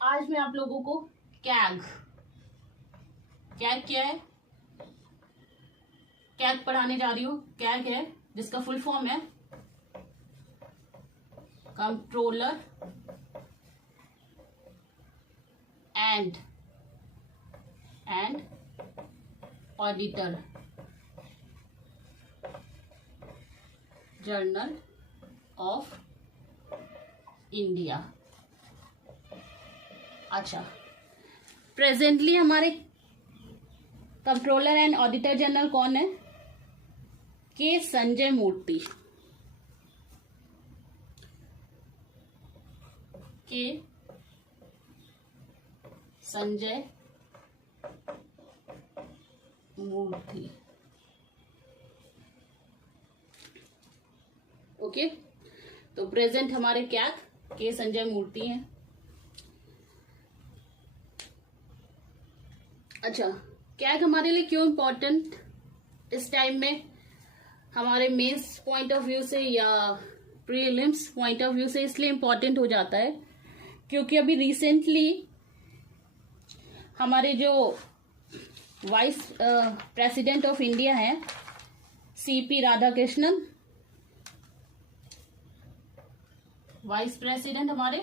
आज मैं आप लोगों को कैग कैग क्या है, कैग पढ़ाने जा रही हूँ। कैग है जिसका फुल फॉर्म है controller and auditor general of India. अच्छा, प्रेजेंटली हमारे कंट्रोलर एंड ऑडिटर जनरल कौन है? के संजय मूर्ति। के संजय मूर्ति। ओके, तो प्रेजेंट हमारे क्या के संजय मूर्ति हैं। अच्छा, कैग हमारे लिए क्यों इम्पोर्टेंट इस टाइम में? हमारे मेंस पॉइंट ऑफ व्यू से या प्रीलिम्स पॉइंट ऑफ व्यू से इसलिए इम्पोर्टेंट हो जाता है क्योंकि अभी रिसेंटली हमारे जो वाइस प्रेसिडेंट ऑफ इंडिया हैं सीपी राधाकृष्णन, वाइस प्रेसिडेंट हमारे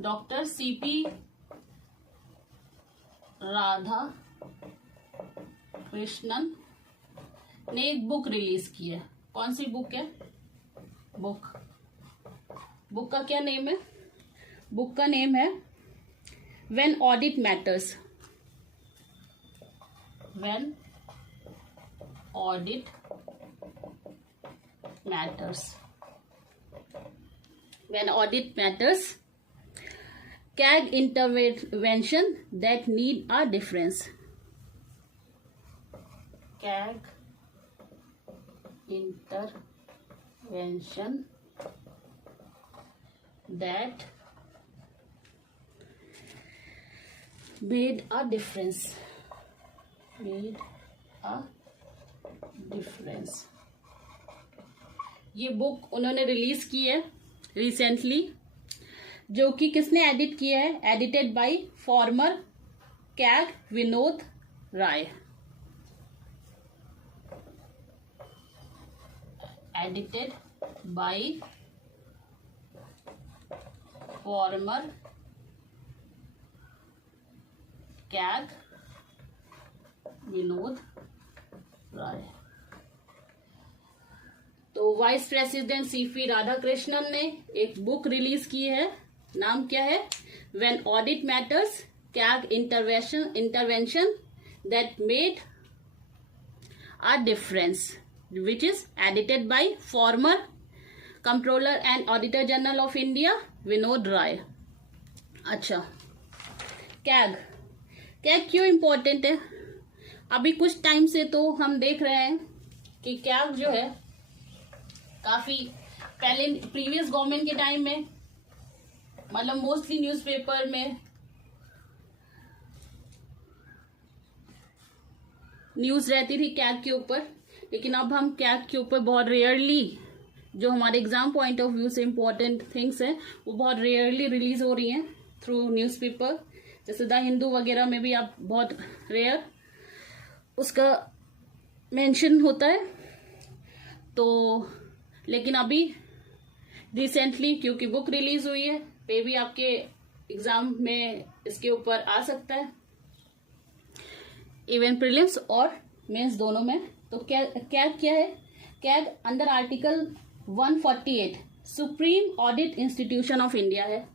डॉक्टर सीपी राधा कृष्णन ने एक बुक रिलीज की है। कौन सी बुक है? बुक का क्या नेम है? बुक का नेम है when audit matters. When audit matters. When audit matters, CAG intervention that need a difference. CAG intervention that made a difference. Made a difference. ये बुक उन्होंने रिलीज की है रिसेंटली, जो कि किसने एडिट किया है? Edited by former CAG Vinod Rai. Edited by former CAG Vinod Rai. तो वाइस प्रेसिडेंट सीपी राधाकृष्णन ने एक बुक रिलीज की है, नाम क्या है? When audit matters, CAG intervention that made a difference, which is edited by farmer controller and auditor general of India Vinod Rai. अच्छा, CAG क्यों इम्पोर्टेंट है? अभी कुछ टाइम से तो हम देख रहे हैं कि कैग जो है काफी पहले प्रीवियस गवर्नमेंट के टाइम में, मतलब मोस्टली न्यूज़पेपर में न्यूज रहती थी कैग के ऊपर, लेकिन अब हम कैग के ऊपर बहुत रेयरली, जो हमारे एग्जाम पॉइंट ऑफ व्यू से इम्पोर्टेंट थिंग्स हैं वो बहुत रेयरली रिलीज हो रही हैं थ्रू न्यूज़पेपर। जैसे द हिंदू वगैरह में भी अब बहुत रेयर उसका मेंशन होता है। तो लेकिन अभी रिसेंटली क्योंकि बुक रिलीज हुई है, पे भी आपके एग्जाम में इसके ऊपर आ सकता है, इवन प्रीलिम्स और मेंस दोनों में। तो कैग क्या है? CAG under article 148 supreme audit institution of India है।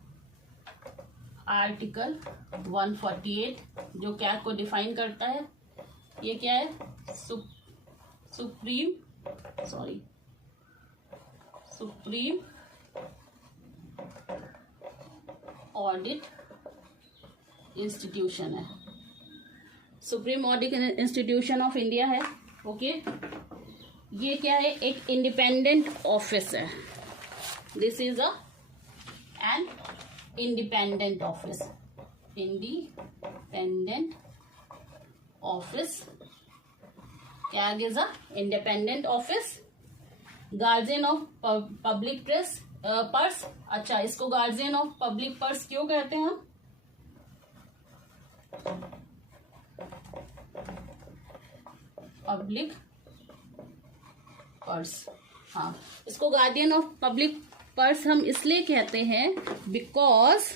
आर्टिकल 148 जो कैग को डिफाइन करता है, ये क्या है? सुप्रीम ऑडिट इंस्टीट्यूशन है। Supreme audit institution of India है। ओके, ये क्या है? एक इंडिपेंडेंट ऑफिस है। This is an independent office. Independent office. CAG is a independent office, guardian of public trust, purse. अच्छा, इसको गार्जियन ऑफ पब्लिक पर्स क्यों कहते हैं हम? पब्लिक पर्स, हाँ, इसको गार्डियन ऑफ पब्लिक पर्स हम इसलिए कहते हैं because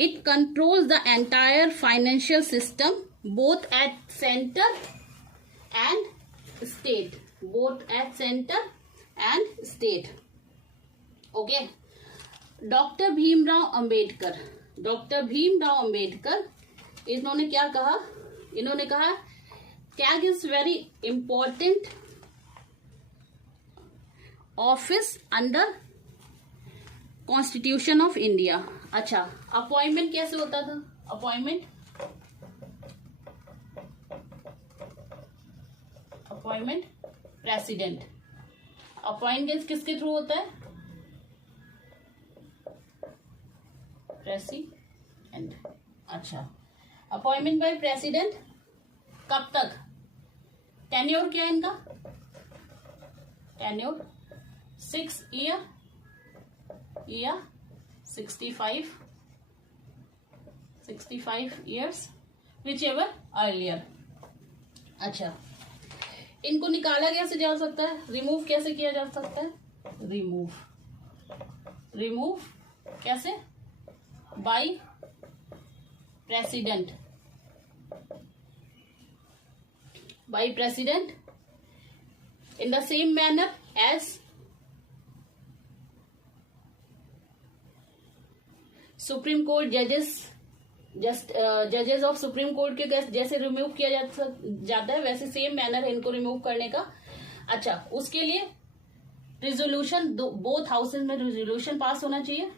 it controls the entire financial system both at centre and state, both at centre and state. Okay, doctor Bhimrao Ambedkar, doctor Bhimrao Ambedkar, इन्होंने क्या कहा? इन्होंने कहा CAG is very important office under constitution of India. अच्छा, अपॉइंटमेंट कैसे होता था? Appointment president. अपॉइंटमेंट किसके थ्रू होता है? प्रेसिडेंट। अच्छा, अपॉइंटमेंट बाय प्रेसिडेंट कब तक? टेन्योर क्या है इनका? टेन्योर 6 ईयर या 65 ईयर्स, विच एवर अर्लियर। अच्छा, इनको निकाला कैसे जा सकता है? रिमूव कैसे किया जा सकता है? रिमूव कैसे? By president, by president in the same manner as supreme court जजेस, जजेस ऑफ सुप्रीम कोर्ट के जैसे रिमूव किया जाता है, वैसे सेम मैनर है इनको रिमूव करने का। अच्छा, उसके लिए रिजोल्यूशन, बोथ हाउसेज में रिजोल्यूशन पास होना चाहिए,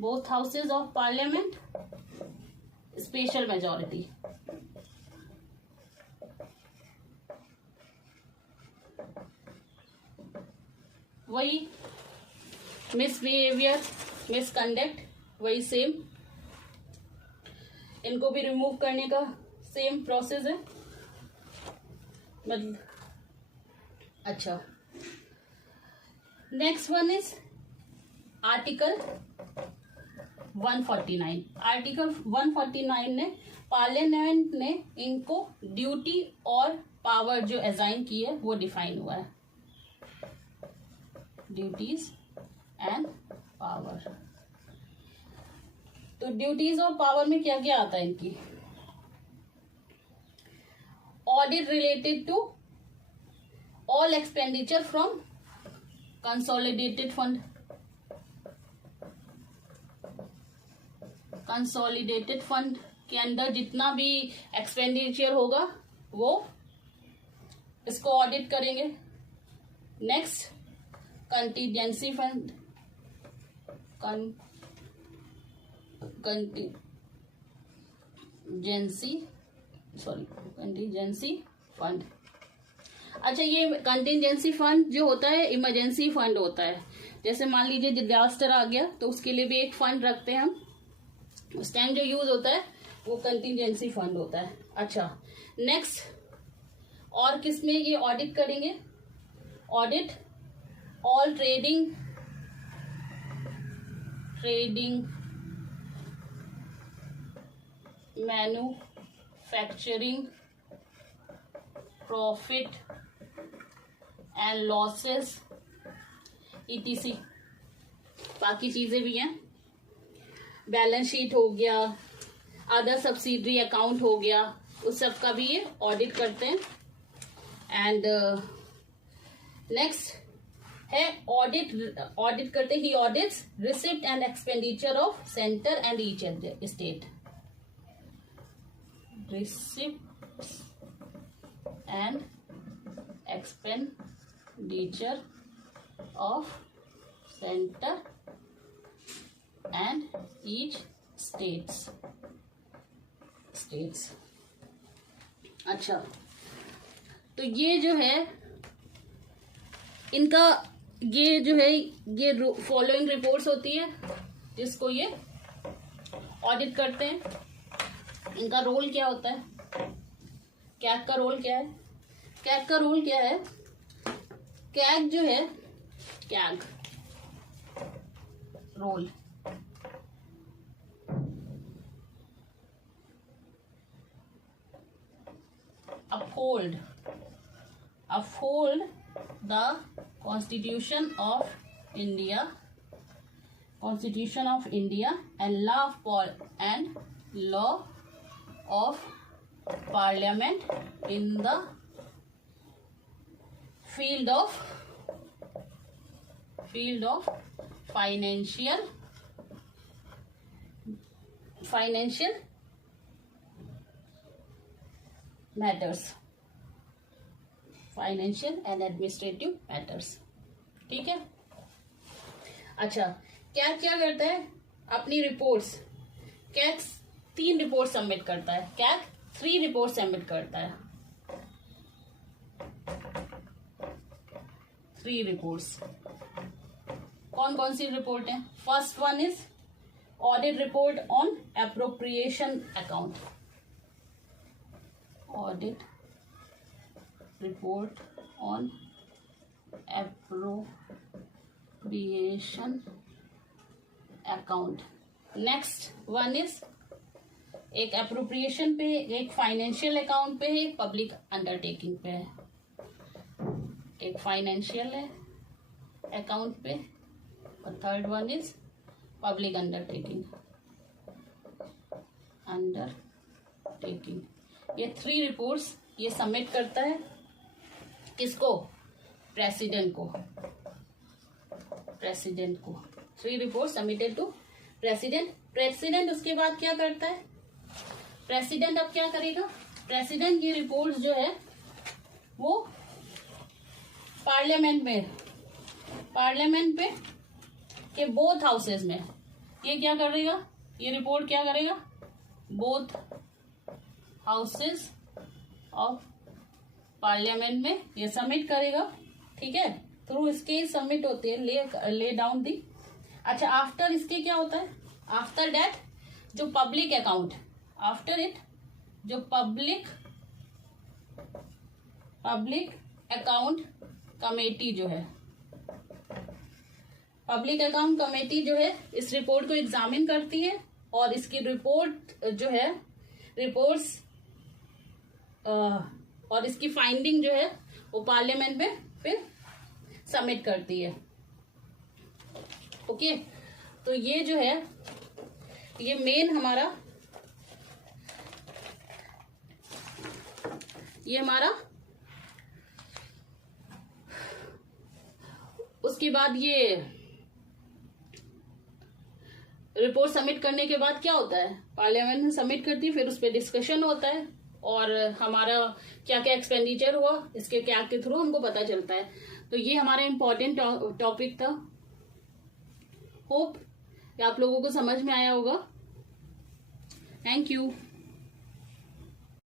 both houses of parliament, special majority. वही मिसबिहेवियर, मिसकंडक्ट, वही सेम, इनको भी रिमूव करने का सेम प्रोसेस है। मतलब अच्छा, next one is article 149। Article 149 ने पार्लियामेंट ने इनको ड्यूटी और पावर जो असाइन की है वो डिफाइन हुआ है, ड्यूटीज एंड पावर। तो ड्यूटीज और पावर में क्या क्या आता है इनकी? Audit related to all expenditure from consolidated fund, consolidated fund के अंदर जितना भी एक्सपेंडिचर होगा वो इसको ऑडिट करेंगे। Next, contingency fund, contingency fund. अच्छा, ये कंटीजेंसी फंड जो होता है इमरजेंसी फंड होता है। जैसे मान लीजिए डिजास्टर आ गया तो उसके लिए भी एक फंड रखते हैं हम, उस टाइम जो यूज होता है वो कंटीजेंसी फंड होता है। अच्छा, नेक्स्ट, और किसमें ये ऑडिट करेंगे? Audit all trading manufacturing profit and losses ETC। बाकी चीजें भी हैं, बैलेंस शीट हो गया, अदर सब्सिडरी अकाउंट हो गया, उस सब का भी ये ऑडिट करते हैं। एंड नेक्स्ट है ऑडिट करते ही audits receipt and expenditure of centre and each state, receipt and expenditure of centre and each states. अच्छा, तो ये जो है इनका, ये जो है ये फॉलोइंग रिपोर्ट्स होती है जिसको ये ऑडिट करते हैं। इनका रोल क्या होता है? कैग का रोल क्या है? कैग का रोल क्या है? कैग जो है CAG role. Uphold the Constitution of India and law of Parliament in the field of financial matters, financial and administrative matters. ठीक है. अच्छा, क्या क्या करता है अपनी रिपोर्ट्स? कैग 3 रिपोर्ट सबमिट करता है. कैग 3 रिपोर्ट सबमिट करता है. 3 रिपोर्ट्स. कौन कौन सी रिपोर्ट है? First one is audit report on appropriation account. Audit report on appropriation account. Next one is एक appropriation पे, एक financial account पे है, एक public undertaking पे है. एक financial है account पे और third one is public undertaking. ये 3 reports ये सबमिट करता है. किसको? प्रेसिडेंट को. 3 रिपोर्ट सबमिटेड टू प्रेसिडेंट. उसके बाद क्या करता है प्रेसिडेंट? अब क्या करेगा प्रेसिडेंट? ये रिपोर्ट जो है वो पार्लियामेंट में के बोथ हाउसेस में ये क्या करेगा? ये रिपोर्ट क्या करेगा? बोथ हाउसेस ऑफ पार्लियामेंट में ये सबमिट करेगा. ठीक है. थ्रू इसके सबमिट होती है. Lay down the. अच्छा, आफ्टर इसके क्या होता है? आफ्टर दैट जो पब्लिक अकाउंट, आफ्टर इट जो पब्लिक अकाउंट कमेटी जो है, पब्लिक अकाउंट कमेटी जो है इस रिपोर्ट को एग्जामिन करती है और इसकी रिपोर्ट जो है रिपोर्ट्स और इसकी फाइंडिंग जो है वो पार्लियामेंट में फिर सबमिट करती है. ओके. तो ये जो है ये मेन हमारा उसके बाद ये रिपोर्ट सबमिट करने के बाद क्या होता है? पार्लियामेंट में सबमिट करती है, फिर उस पर डिस्कशन होता है और हमारा क्या क्या एक्सपेंडिचर हुआ इसके क्या के थ्रू हमको पता चलता है. तो ये हमारा इम्पोर्टेंट टॉपिक था. होप आप लोगों को समझ में आया होगा. Thank you.